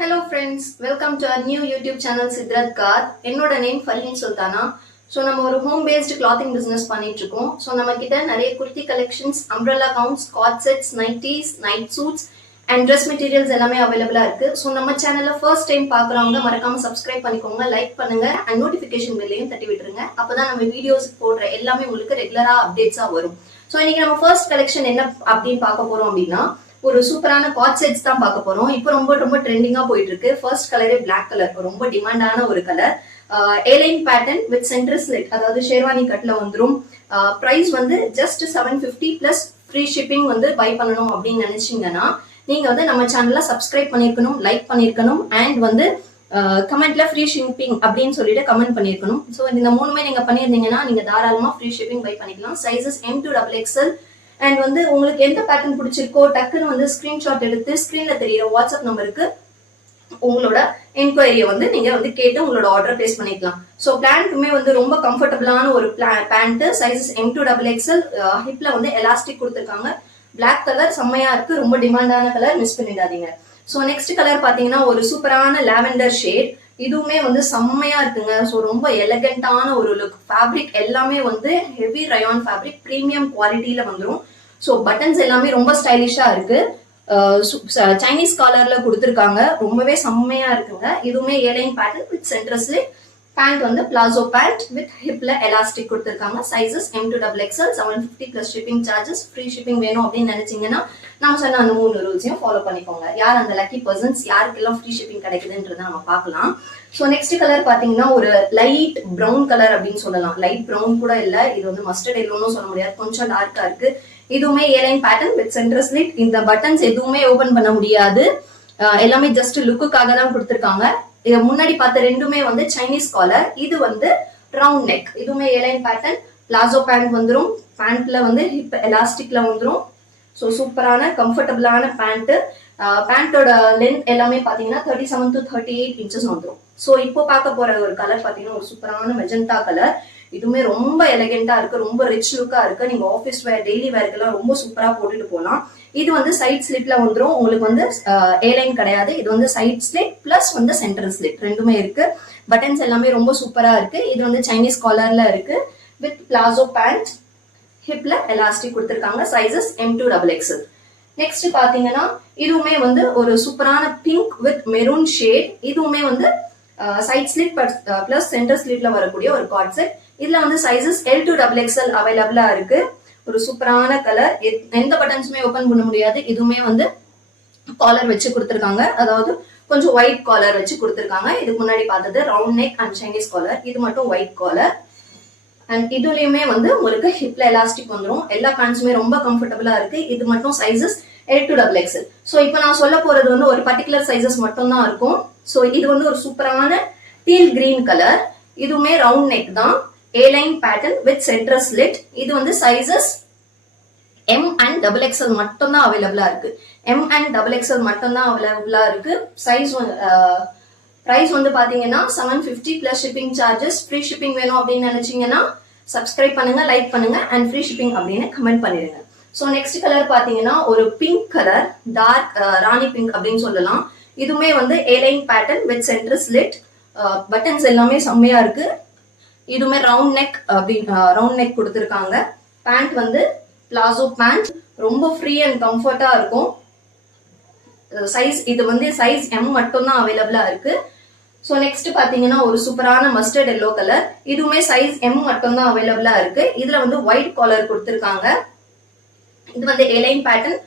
Hello friends, welcome to our new YouTube channel Siddharth Kar. என்னோட name ஃபர்ஹீன் Sultana. So நம்ம ஒரு home based clothing business பண்ணிட்டு இருக்கோம். So நம்ம கிட்ட நிறைய குர்த்தி கலெக்ஷன்ஸ், அம்ப்ரெல்லா கவுன்ஸ், காட் sets, nighties, night suits and dress materials எல்லாமே அவைலபிளா இருக்கு. ஸோ நம்ம சேனலை ஃபர்ஸ்ட் டைம் பார்க்குறவங்க மறக்காம சப்ஸ்கிரைப் பண்ணிக்கோங்க, லைக் பண்ணுங்க அண்ட் நோட்டிஃபிகேஷன் பெல்லையும் தட்டி விட்டுருங்க. அப்பதான் நம்ம வீடியோஸ் போடுற எல்லாமே உங்களுக்கு ரெகுலரா அப்டேட்ஸா வரும். ஸோ இன்னைக்கு நம்ம ஃபர்ஸ்ட் கலெக்ஷன் என்ன அப்படின்னு பார்க்க போறோம் அப்படின்னா ஒரு சூப்பரான காட் செட்ஸ் தான் பார்க்க போறோம். இப்போ ரொம்ப ட்ரெண்டிங்கா போயிட்டு இருக்கு. ஃபர்ஸ்ட் கலரே பிளாக் கலர், ரொம்ப டிமாண்டான ஒரு colour. Airline pattern with centre slit, அதாவது ஷேர்வானி கட்ல வந்துடும். பிரைஸ் வந்து ஜஸ்ட் 750 பிளஸ் ஃப்ரீ ஷிப்பிங் வந்து பை பண்ணணும் அப்படின்னு நினைச்சீங்கன்னா நீங்க வந்து நம்ம சேனல்ல சப்ஸ்கிரைப் பண்ணிருக்கணும், லைக் பண்ணிருக்கணும் அண்ட் வந்து கமெண்ட்ல ஃப்ரீ ஷிப்பிங் அப்படின்னு சொல்லிட்டு கமெண்ட் பண்ணிருக்கணும். ஸோ இந்த மூணுமே நீங்க பண்ணிருந்தீங்கன்னா நீங்க தாராளமா ஃப்ரீ ஷிப்பிங் பை பண்ணிக்கலாம். சைசஸ் M2XXL அண்ட் வந்து உங்களுக்கு எந்த பேட்டர்ன் பிடிச்சிருக்கோ டக்குன்னு வந்து ஸ்கிரீன்ஷாட் எடுத்து ஸ்கிரீன்ல தெரியுற வாட்ஸ்அப் நம்பருக்கு உங்களோட என்கொயரியை வந்து நீங்க வந்து கேட்டு உங்களோட ஆர்டர் பிளேஸ் பண்ணிக்கலாம். ஸோ பிளான்ட்டுமே வந்து ரொம்ப கம்ஃபர்டபுளான ஒரு பேண்ட். சைசஸ் M2XXL, ஹிப்ல வந்து எலாஸ்டிக் கொடுத்துருக்காங்க. பிளாக் கலர் செம்மையா இருக்கு, ரொம்ப டிமாண்டான கலர், மிஸ் பண்ணிடாதீங்க. ஸோ நெக்ஸ்ட் கலர் பாத்தீங்கன்னா ஒரு சூப்பரான லாவெண்டர் ஷேட். இதுவுமே வந்து செம்மையா இருக்குங்க. ஸோ ரொம்ப எலகண்டான ஒரு லுக். ஃபேப்ரிக் எல்லாமே வந்து ஹெவி ரயான் ஃபேப்ரிக், பிரீமியம் குவாலிட்டியில வந்துடும். ஸோ பட்டன்ஸ் எல்லாமே ரொம்ப ஸ்டைலிஷா இருக்கு. சைனீஸ் காலர்ல கொடுத்துருக்காங்க, ரொம்பவே செம்மையா இருக்குங்க. இதுவுமே A line pattern with centre slit. Pant வந்து பிளாசோ பேண்ட் வித் ஹிப்ல எலாஸ்டிக் கொடுத்துருக்காங்க. Sizes M2XXL, 750 plus shipping charges. Free shipping வேணும் அப்படின்னு நினைச்சீங்கன்னா நம்ம சொன்ன அந்த 3 ரூல்ஸையும் ஃபாலோ பண்ணிக்கோங்க. யார் அந்த லக்கி பர்சன்ஸ், யாருக்கெல்லாம் ஃப்ரீ ஷிப்பிங் கிடைக்குதுன்றத நம்ம பார்க்கலாம். ஸோ நெக்ஸ்ட் கலர் பாத்தீங்கன்னா ஒரு லைட் ப்ரௌன் கலர் அப்படின்னு சொல்லலாம். லைட் ப்ரௌன் கூட இல்ல, இது வந்து மஸ்டர்ட் எல்லோன்னு சொல்ல முடியாது, கொஞ்சம் டார்க்கா இருக்கு. இதுவுமே A line pattern with centre slit. இந்த பட்டன்ஸ் எதுவுமே ஓபன் பண்ண முடியாது, எல்லாமே ஜஸ்ட் லுக்குக்காக தான் கொடுத்துருக்காங்க. இது முன்னாடி பார்த்த ரெண்டுமே வந்து சைனீஸ் காலர், இது வந்து ரவுண்ட் நெக். இதுவுமே ஏலைன் பேட்டர்ன், பிளாசோ பேண்ட் வந்துடும். பேண்ட்ல வந்து ஹிப் எலாஸ்டிக்ல வந்துடும். ஸோ சூப்பரான கம்ஃபர்டபுளான பேண்ட். பேண்டோட லென்த் எல்லாமே பாத்தீங்கன்னா 37 to 38 இன்ச்சஸ் வந்துடும். ஸோ இப்போ பார்க்க போற ஒரு கலர் பாத்தீங்கன்னா ஒரு சூப்பரான மெஜந்தா கலர். இதுவுமே ரொம்ப எலகெண்டா இருக்கு, ரொம்ப ரிச் லுக்கா இருக்கு. நீங்க ஆஃபீஸ் வேர், டெய்லி வேர்க்கெல்லாம் ரொம்ப சூப்பரா போட்டுட்டு போகலாம். இது வந்து சைட் ஸ்லிட்ல வந்துடும். உங்களுக்கு வந்து ஏலைன் கிடையாது, இது வந்து சைட் ஸ்லிட் பிளஸ் வந்து சென்டர் ஸ்லிட் ரெண்டுமே இருக்கு. பட்டன்ஸ் எல்லாமே ரொம்ப சூப்பரா இருக்கு. இது வந்து சைனீஸ் காலர்ல இருக்கு வித் பிளாசோ பேண்ட், ஹிப்ல எலாஸ்டிக் கொடுத்துருக்காங்க. Sizes M2XXL. நெக்ஸ்ட் பாத்தீங்கன்னா இதுவுமே வந்து ஒரு சூப்பரான பிங்க் வித் மெரூன் ஷேட். இதுவுமே வந்து சைட் ஸ்லிட் பிளஸ் சென்டர் ஸ்லிட்ல வரக்கூடிய ஒரு காட் செட். இதுல வந்து சைசஸ் L2XXL அவைலபிளா இருக்கு. ஒரு சூப்பரான கலர். எந்த பட்டன்ஸுமே ஓபன் பண்ண முடியாது. இதுவுமே வந்து காலர் வச்சு கொடுத்துருக்காங்க, அதாவது கொஞ்சம் ஒயிட் காலர் வச்சு கொடுத்துருக்காங்க. இதுக்கு முன்னாடி பார்த்தது round neck and Chinese collar, இது மட்டும் ஒயிட் காலர். அண்ட் இதுலயுமே வந்து உங்களுக்கு ஹிப்ல எலாஸ்டிக் வந்துடும். எல்லா பேண்ட்ஸுமே ரொம்ப கம்ஃபர்டபுளா இருக்கு. இது மட்டும் சைசஸ் L2XXL. ஸோ இப்போ நான் சொல்ல போறது வந்து ஒரு பர்டிகுலர் சைசஸ் மட்டும் தான் இருக்கும். ஸோ இது வந்து ஒரு சூப்பரான டீல் கிரீன் கலர். இதுவுமே ரவுண்ட் நெக் தான், airline pattern with centre slit. இது வந்து சைசஸ் M and XXL மட்டும் தான் அவைலபிளா இருக்கு. M and XXL மட்டும் தான் அவைலபிளா இருக்கு. சைஸ் பிரைஸ் வந்து பாத்தீங்கன்னா 750 plus shipping charges. Free shipping வேணும் அப்படின்னு நினைச்சீங்கன்னா சப்ஸ்கிரைப் பண்ணுங்க, லைக் பண்ணுங்க அண்ட் ஃப்ரீ ஷிப்பிங் அப்படின்னு கமெண்ட் பண்ணிடுங்க. ஸோ நெக்ஸ்ட் கலர் பாத்தீங்கன்னா ஒரு பிங்க் கலர், டார்க் ராணி பிங்க் அப்படின்னு சொல்லலாம். இதுவுமே வந்து airline pattern with centre slit. Buttons எல்லாமே செம்மையா இருக்கு. இதுவுமே ரவுண்ட் நெக் ரவுண்ட் நெக் கொடுத்துருக்காங்க. பேண்ட் வந்து பிளாசோ பேண்ட், ரொம்ப ஃப்ரீ அண்ட் கம்ஃபர்ட்டா இருக்கும். சைஸ் இது வந்து சைஸ் M மட்டும் தான் அவைலபிளா இருக்கு. ஸோ நெக்ஸ்ட் பாத்தீங்கன்னா ஒரு சூப்பரான மஸ்டர்ட் எல்லோ கலர். இதுவுமே சைஸ் M மட்டும் தான் அவைலபிளா இருக்கு. இதுல வந்து ஒயிட் காலர் கொடுத்துருக்காங்க. இது வந்து ஏலைன் பேட்டர்ன்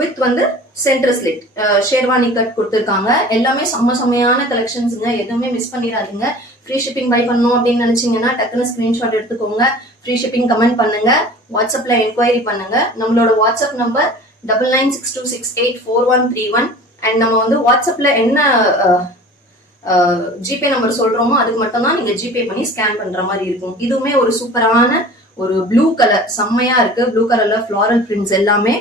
வித் வந்து சென்டர் ஸ்லிட், ஷேர்வானி கட் கொடுத்துருக்காங்க. எல்லாமே செம்மையான கலெக்ஷன்ஸுங்க, எதுவுமே மிஸ் பண்ணிடாதீங்க. ஃப்ரீ ஷிப்பிங் பை பண்ணணும் அப்படின்னு நினைச்சீங்கன்னா டக்குன்னு ஸ்கிரீன்ஷாட் எடுத்துக்கோங்க, ஃப்ரீ ஷிப்பிங் கமெண்ட் பண்ணுங்க, வாட்ஸ்அப்ல என்கொயரி பண்ணுங்க. நம்மளோட வாட்ஸ்அப் நம்பர் 9962684131. அண்ட் நம்ம வந்து வாட்ஸ்அப்ல என்ன ஜிபே நம்பர் சொல்றோமோ அதுக்கு மட்டும் தான் நீங்க ஜிபே பண்ணி ஸ்கேன் பண்ற மாதிரி இருக்கும். இதுவுமே ஒரு சூப்பரான ஒரு ப்ளூ கலர், செம்மையா இருக்கு. ப்ளூ கலர்ல ஃபிளாரல் பிரிண்ட்ஸ் எல்லாமே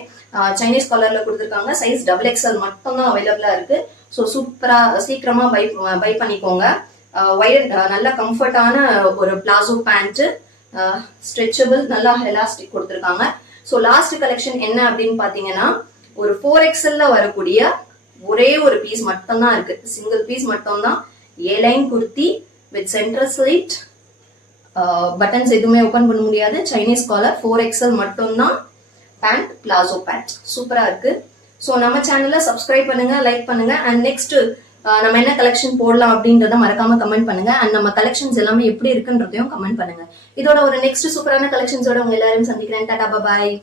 சைனீஸ் கலர்ல கொடுத்துருக்காங்க. சைஸ் XXL மட்டும் தான் அவைலபிளா இருக்கு. ஸோ சூப்பரா சீக்கிரமா பை பண்ணிக்கோங்க. நல்ல கம்ஃபர்டான ஒரு பிளாசோ பேண்ட், ஸ்ட்ரெச்சபிள், நல்லா எலாஸ்டிக் கொடுத்துருக்காங்க. ஸோ லாஸ்ட் கலெக்ஷன் என்ன அப்படின்னு பாத்தீங்கன்னா ஒரு 4XL வரக்கூடிய ஒரே ஒரு பீஸ் மட்டும் தான் இருக்கு, சிங்கிள் பீஸ் மட்டும் தான். A line kurti with centre slit, buttons எதுவுமே ஓபன் பண்ண முடியாது, சைனீஸ் காலர், 4XL மட்டும் தான். பேண்ட் பிளாசோ பேண்ட் சூப்பரா இருக்கு. ஸோ நம்ம சேனலை சப்ஸ்கிரைப் பண்ணுங்க, லைக் பண்ணுங்க. அண்ட் நெக்ஸ்ட் நம்ம என்ன கலெக்ஷன் போடலாம் அப்படின்றத மறக்காம கமெண்ட் பண்ணுங்க. அண்ட் நம்ம கலெக்ஷன்ஸ் எல்லாமே எப்படி இருக்குன்றதையும் கமெண்ட் பண்ணுங்க. இதோட ஒரு நெக்ஸ்ட் சூப்பரான கலெக்ஷன்ஸோட உங்க எல்லாரும் சந்திக்கிறேன். டாடா பாய்.